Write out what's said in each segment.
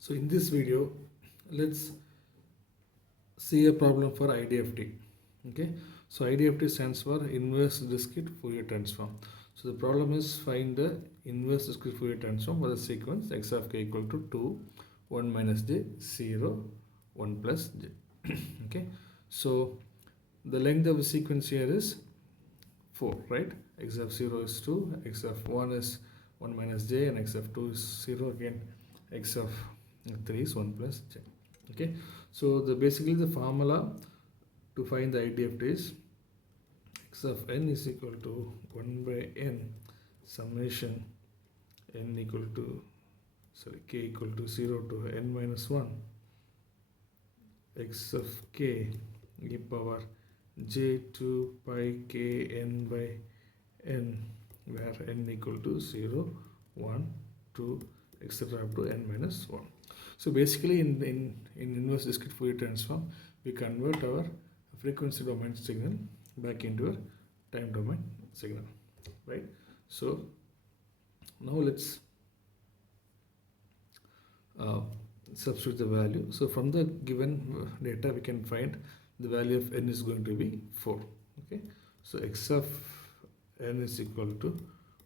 So in this video, let's see a problem for IDFT. Okay, so IDFT stands for inverse discrete Fourier transform. So the problem is find the inverse discrete Fourier transform for the sequence x of k equal to 2, 1 minus j, 0, 1 plus j. Okay, so the length of the sequence here is 4, right? X of 0 is 2, x of 1 is 1 minus j, and x of 2 is 0 again, x of 3 is 1 plus j. Okay, so basically the formula to find the IDFT is x of n is equal to 1 by n summation n equal to k equal to 0 to n minus 1 x of k e power j 2 pi k n by n, where n equal to 0, 1, 2, etc. up to n minus 1. So basically in inverse discrete Fourier transform, we convert our frequency domain signal back into a time domain signal, right? So now let's substitute the value. So from the given data, we can find the value of n is going to be 4. Okay, so x of n is equal to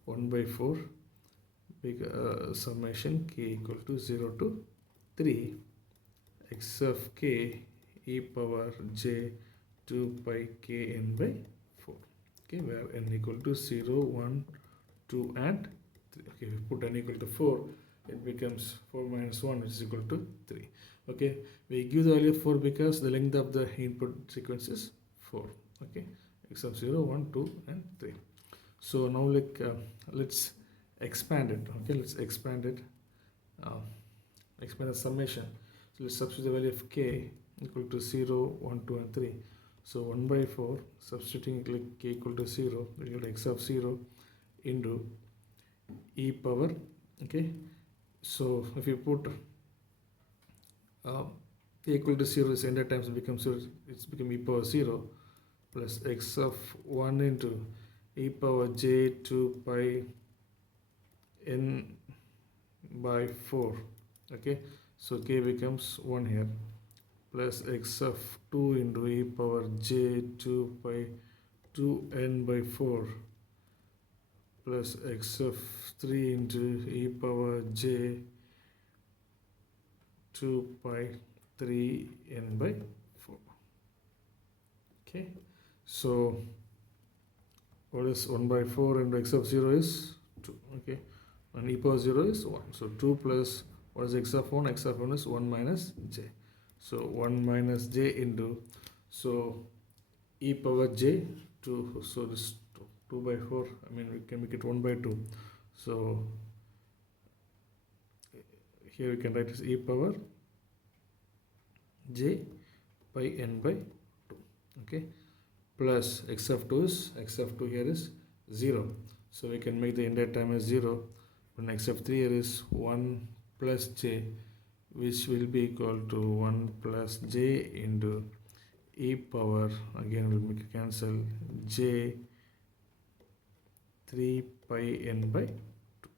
1 by 4 summation k equal to 0 to 3 x of k e power j 2 pi k n by 4. Okay, where n equal to 0, 1, 2 and 3. Okay, if we put n equal to 4, it becomes 4 minus 1, which is equal to 3. Okay, we give the value of 4 because the length of the input sequence is 4. Okay, x of 0, 1, 2 and 3. So now let's expand it. Okay, let's expand it. Expand the summation. So let's substitute the value of k equal to 0, 1, 2 and 3. So 1 by 4, substituting k equal to 0, we get x of 0 into e power. Okay, so if you put k equal to 0 is entire times, it becomes 0, it's become e power 0 plus x of 1 into e power j 2 pi n by 4. Okay, so k becomes 1 here, plus x of 2 into e power j 2 pi 2 n by 4 plus x of 3 into e power j 2 pi 3 n by 4. Okay, so what is 1 by 4 into x of 0 is 2. Okay, and e power 0 is 1. So 2 plus what is x of 1? X of 1 is 1 minus j. So 1 minus j into, so e power j 2. So this 2 by 4, I mean we can make it 1 by 2. So here we can write as e power j pi n by 2. Okay, plus x of 2 is, x of 2 here is 0. So we can make the entire time as 0. When x of 3 here is 1 plus j, which will be equal to 1 plus j into e power, again we'll make a cancel, j 3 pi n by 2.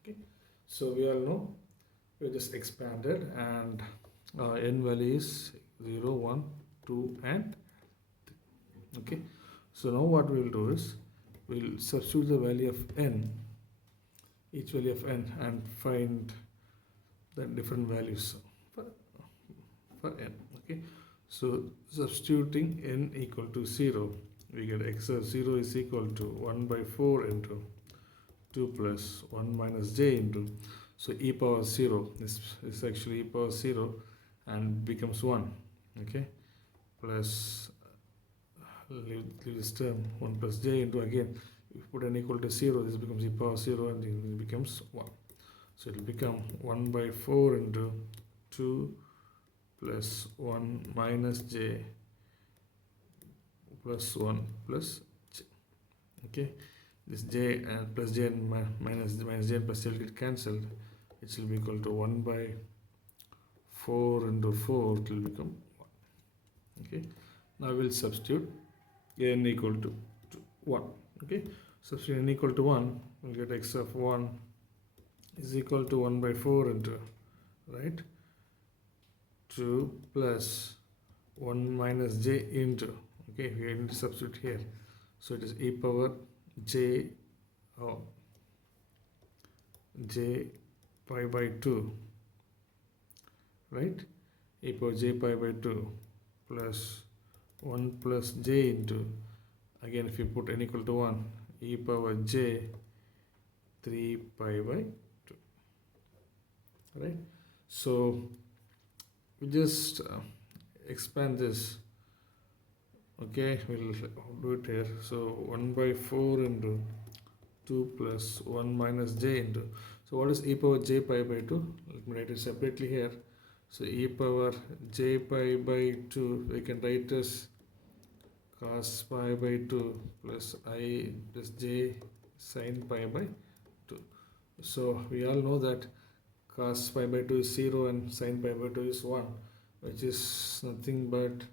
Okay, so we all know we just expanded, and n value is 0, 1, 2 and 3. Okay, so now what we will do is we'll substitute the value of n, each value of n, and find the different values for n. Okay, so substituting n equal to 0, we get x of 0 is equal to 1 by 4 into 2 plus 1 minus j into, so e power 0 is actually e power 0 and becomes 1. Okay, plus leave this term 1 plus j into, again if you put n equal to 0, this becomes e power 0 and it becomes 1. So it will become 1 by 4 into 2 plus 1 minus j plus 1 plus j. Okay, this j and plus j and minus j and plus j will get cancelled. It will be equal to 1 by 4 into 4, it will become 1. Okay, now we will substitute n equal to 1. Okay, substitute n equal to 1, we will get x of 1 is equal to 1 by 4 into right? 2 plus 1 minus j into, okay, we need to substitute here. So it is e power j, oh, j pi by 2, right? E power j pi by 2 plus 1 plus j into, again if you put n equal to 1, e power j 3 pi by 2, right? So we just expand this, okay, we'll do it here. So 1 by 4 into 2 plus 1 minus j into, so what is e power j pi by 2? Let me write it separately here. So e power j pi by 2 we can write as cos pi by 2 plus I plus j sin pi by 2. So we all know that cos pi by 2 is 0 and sin pi by 2 is 1, which is nothing but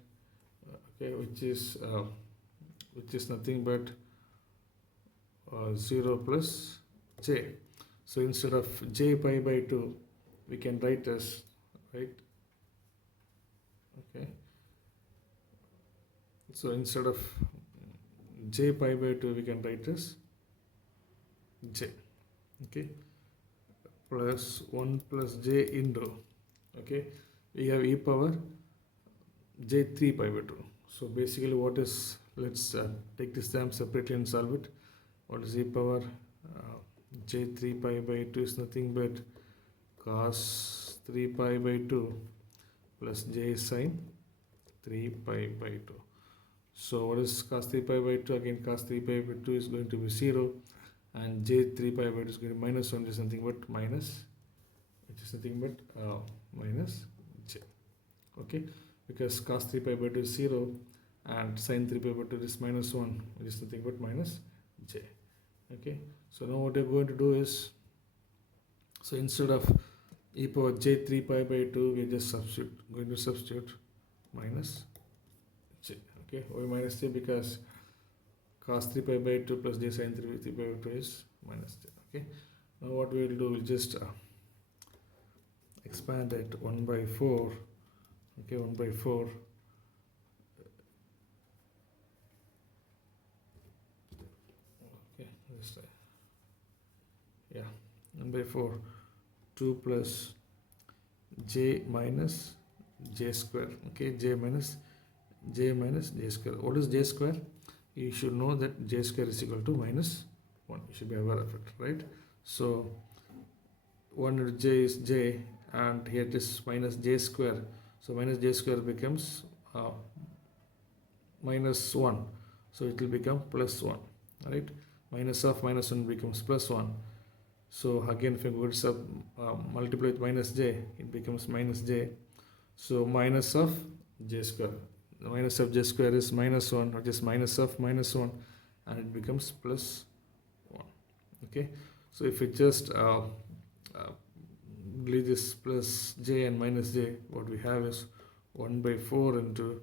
okay, which is nothing but 0 plus j. So instead of j pi by 2 we can write as, right, okay, so instead of j pi by 2 we can write as j, okay, plus 1 plus j into, okay, we have e power j 3 pi by 2. So basically what is, let's take this term separately and solve it. What is e power j 3 pi by 2 is nothing but cos 3 pi by 2 plus j sin 3 pi by 2. So what is cos 3 pi by 2? Again cos 3 pi by 2 is going to be 0 and j 3 pi by 2 is going to be minus 1, which is nothing but minus, which is nothing but minus j, okay, because cos 3 pi by 2 is 0 and sin 3 pi by 2 is minus 1, which is nothing but minus j, okay. So now what you're going to do is, so instead of e power j 3 pi by 2 we are just going to substitute minus j, okay. Why minus j? Because cos 3 pi by 2 plus j sin 3 pi by 2 is minus j, okay. Now what we will do, we'll just expand it 1 by 4, okay, 1 by 4, okay, this side, yeah, 1 by 4, 2 plus j minus j square, okay, j minus j square. What is j square? You should know that j square is equal to minus 1. You should be aware of it, right? So 1 into j is j and here it is minus j square. So minus j square becomes minus 1. So it will become plus 1, right? Minus of minus 1 becomes plus 1. So again if you go to multiply with minus j, it becomes minus j. So minus of j square. The minus of j square is minus 1, which is minus of minus 1, and it becomes plus 1, okay. So if we just leave this plus j and minus j, what we have is 1 by 4 into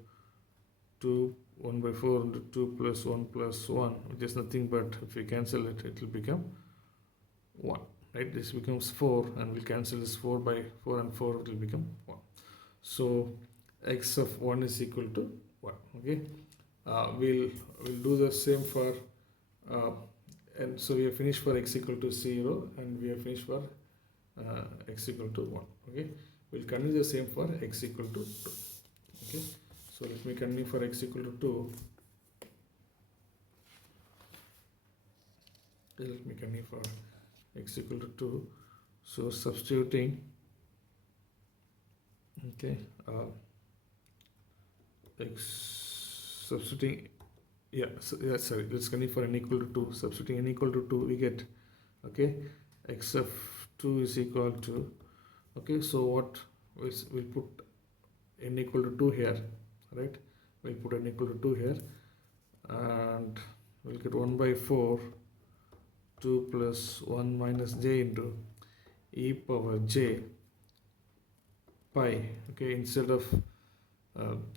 2, 1 by 4 into 2 plus 1 plus 1, which is nothing but, if we cancel it, it will become 1, right? This becomes 4 and we'll cancel this 4 by 4 and 4, it will become 1. So x of 1 is equal to 1, okay. We'll do the same for and so we have finished for x equal to 0 and we have finished for x equal to 1, okay. We'll continue the same for x equal to 2, okay. So let me continue for x equal to 2. Let me continue for x equal to 2. So substituting, okay, substituting, sorry, let's continue for n equal to 2. Substituting n equal to 2 we get, okay, x of 2 is equal to, okay, so what we'll put n equal to 2 here, right? We'll put n equal to 2 here and we'll get 1 by 4 2 plus 1 minus j into e power j pi, okay. Instead of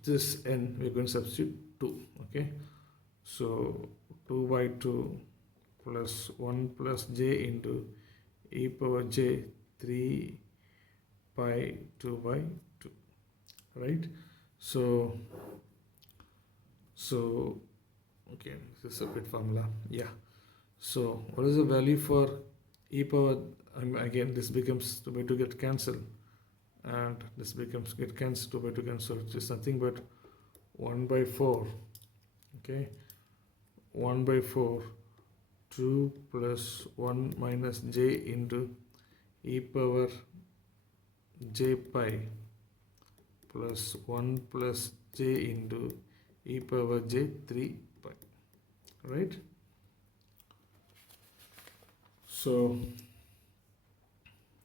this n we're going to substitute 2, okay. So 2 by 2 plus 1 plus j into e power j 3 pi 2 by 2, right? So okay, this is a bit formula. Yeah, so what is the value for e power, again this becomes 2 by 2 get cancelled, and this becomes get cancelled, 2 by 2 cancel, which is nothing but 1 by 4. Okay, 1 by 4, 2 plus 1 minus j into e power j pi plus 1 plus j into e power j 3 pi, right? So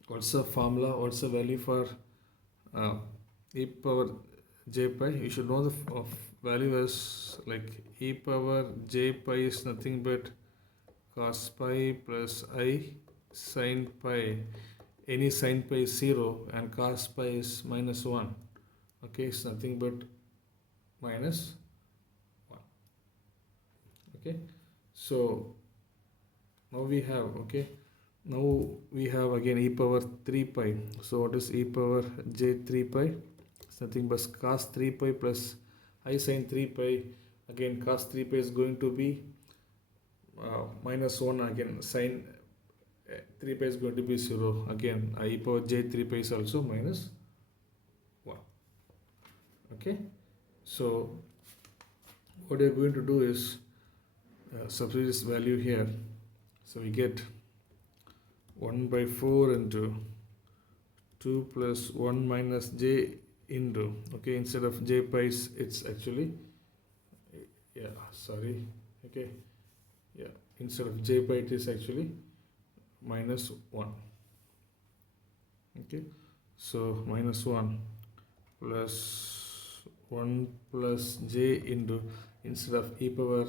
what's the formula, what's the value for e power j pi? You should know the value as like e power j pi is nothing but cos pi plus I sin pi. Any sin pi is 0 and cos pi is minus 1. Okay, it's nothing but minus 1. Okay, so now we have, okay, now we have again e power 3 pi. So what is e power j 3 pi? It's nothing but cos 3 pi plus I sin 3 pi. Again cos 3 pi is going to be minus 1. Again sin 3 pi is going to be 0. Again e power j 3 pi is also minus 1. Okay, so what you're going to do is substitute this value here. So we get 1 by 4 into 2 plus 1 minus j into, okay, instead of j pi it's actually, yeah, sorry, okay, yeah, instead of j pi it is actually minus 1. Okay, so minus 1 plus 1 plus j into, instead of e power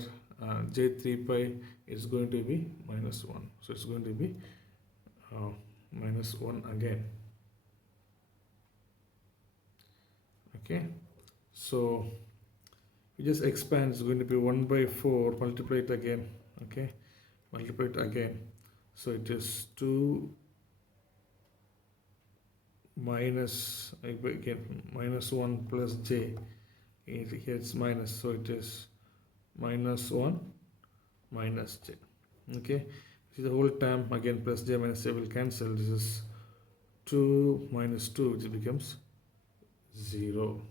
j 3 pi it's going to be minus 1. So it's going to be minus 1 again. Okay, so you just expand, it's going to be 1 by 4, multiply it again. Okay, multiply it again. So it is 2 minus, again minus 1 plus j, here it's minus, so it is minus 1 minus j. Okay, see the whole term, again plus j minus j will cancel. This is 2 minus 2, which becomes 0.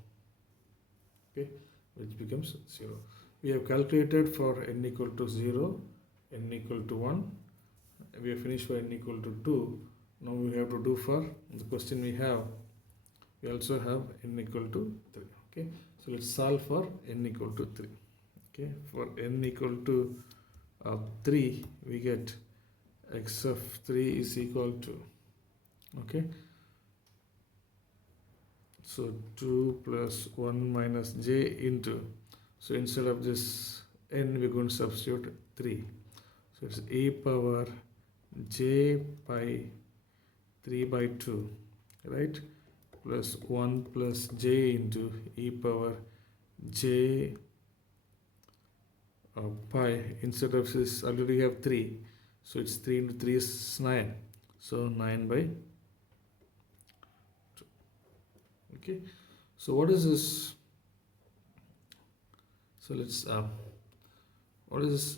Okay, which becomes 0. We have calculated for n equal to 0, n equal to 1. We have finished for n equal to 2. Now we have to do for the question we have. We also have n equal to 3. Okay, so let's solve for n equal to 3. Okay, for n equal to 3, we get x of 3 is equal to, okay, so 2 plus 1 minus j into, so instead of this n we're going to substitute 3. So it's e power j pi 3 by 2, right, plus 1 plus j into e power j pi. Instead of this, already have 3, so it's 3 into 3 is 9, so 9 by 2. Okay, so what is this? So let's what is this?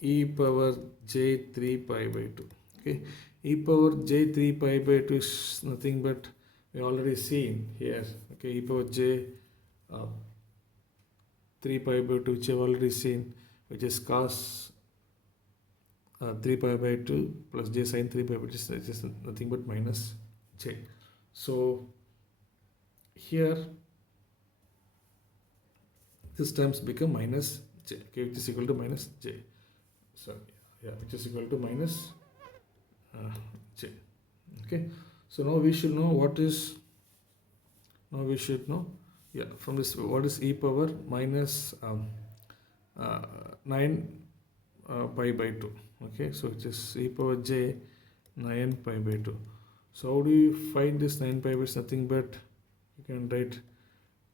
E power j 3 pi by 2. Okay, e power j 3 pi by 2 is nothing but, we already seen here. Okay, e power j 3 pi by 2, which I've already seen, which is cos 3 pi by 2 plus j sin 3 pi, which is just nothing but minus j. So here this terms become minus j, okay, which is equal to minus j. So yeah, which is equal to minus j. Okay, so now we should know what is, now we should know, yeah, from this, what is e power minus 9 pi by 2. Okay, so it is e power j 9 pi by 2. So how do you find this 9 pi by? It's nothing but, you can write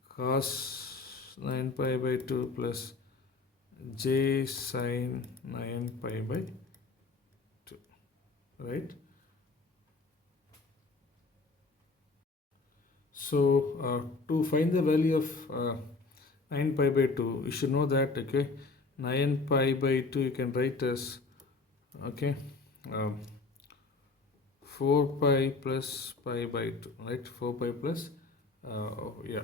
cos 9 pi by 2 plus j sin 9 pi by 2, right? to find the value of 9 pi by 2, you should know that, okay, 9 pi by 2 you can write as, okay, 4 pi plus pi by 2, right? 4 pi plus, yeah,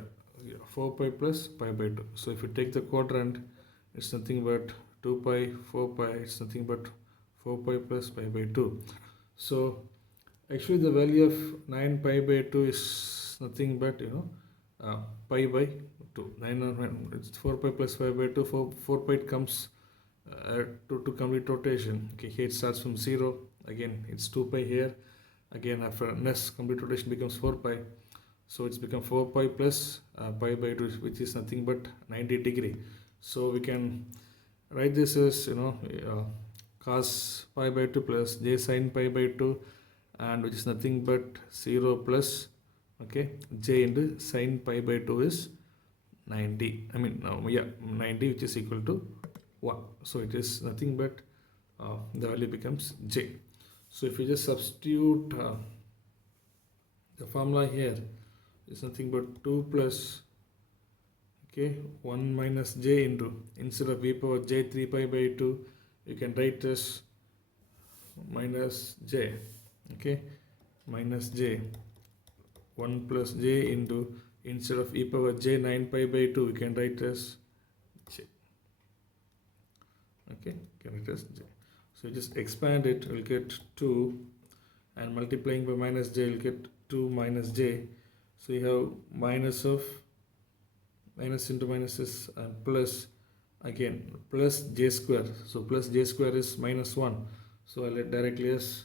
4 pi plus pi by 2. So if you take the quadrant, it's nothing but 2 pi, 4 pi, it's nothing but 4 pi plus pi by 2. So actually the value of 9 pi by 2 is nothing but, pi by 2. It's 4 pi plus pi by 2. 4 pi comes to complete rotation. Okay, here it starts from 0. Again, it's 2 pi here. Again, after next complete rotation becomes 4 pi. So it's become 4 pi plus pi by 2, which is nothing but 90 degree. So we can write this as, cos pi by 2 plus j sin pi by 2, and which is nothing but 0 plus, okay, j into sin pi by 2 is 90. 90, which is equal to 1. So it is nothing but the value becomes j. So if you just substitute the formula here, is nothing but 2 plus, okay, 1 minus j into, instead of e power j 3 pi by 2, you can write as minus j, okay, minus j 1 plus j into, instead of e power j 9 pi by 2, you can write as j, okay, you can write as j. So you just expand it, you'll get 2, and multiplying by minus j, you'll get 2 minus j. So you have minus into minus is plus, again plus j square. So plus j square is minus 1. So I'll let directly as,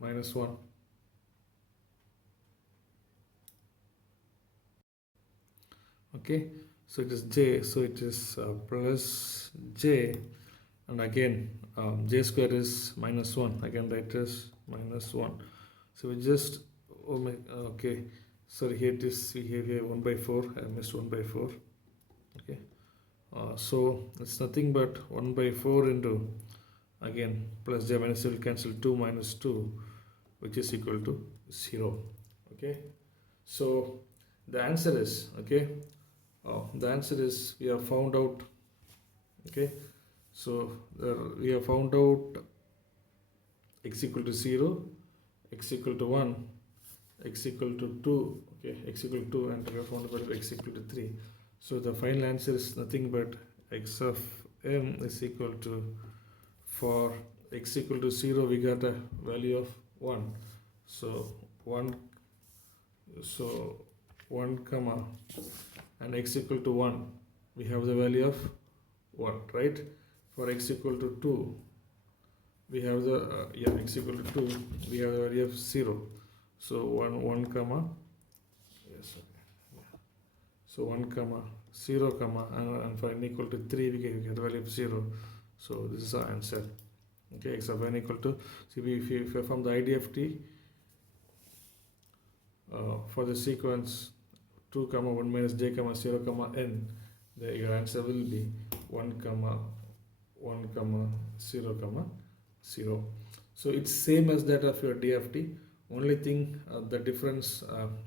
minus 1. Okay, so it is j, so it is plus j, and again j square is minus 1. Again write as minus 1. So we just, okay, sorry, here it is, we have here 1 by 4, I missed 1 by 4. Okay, so it's nothing but 1 by 4 into, again plus j minus will cancel, 2 minus 2, which is equal to 0. Okay, so the answer is, okay, the answer is, we have found out, okay, so we have found out x equal to 0, x equal to 1, x equal to 2, okay, x equal to 2, and we have found out x equal to 3. So the final answer is nothing but x of m is equal to, for x equal to 0 we got a value of 1. So 1 comma, and x equal to 1 we have the value of 1, right? For x equal to 2 we have the x equal to 2 we have the value of 0. So 1 comma, yes, yeah. So 1 comma 0 comma, and for n equal to 3 we get the value of 0. So this is our answer. Okay, x of n equal to, see, if you from the IDFT for the sequence 2 comma 1 minus j comma 0 comma n, your answer will be 1 comma 0 comma 0. So it's same as that of your DFT. Only thing, the difference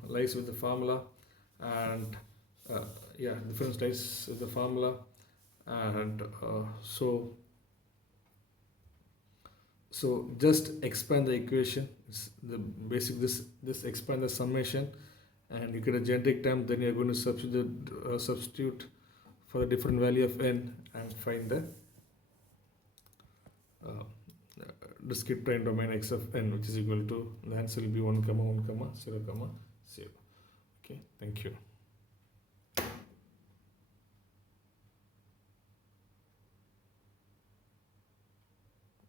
lies with the formula, and difference lies with the formula, and so just expand the equation. It's the basic, this expand the summation, and you get a generic term. Then you're going to substitute for the different value of n and find the discrete time domain x of n, which is equal to, the answer will be 1 comma 1 comma 0 comma 0. Okay, thank you.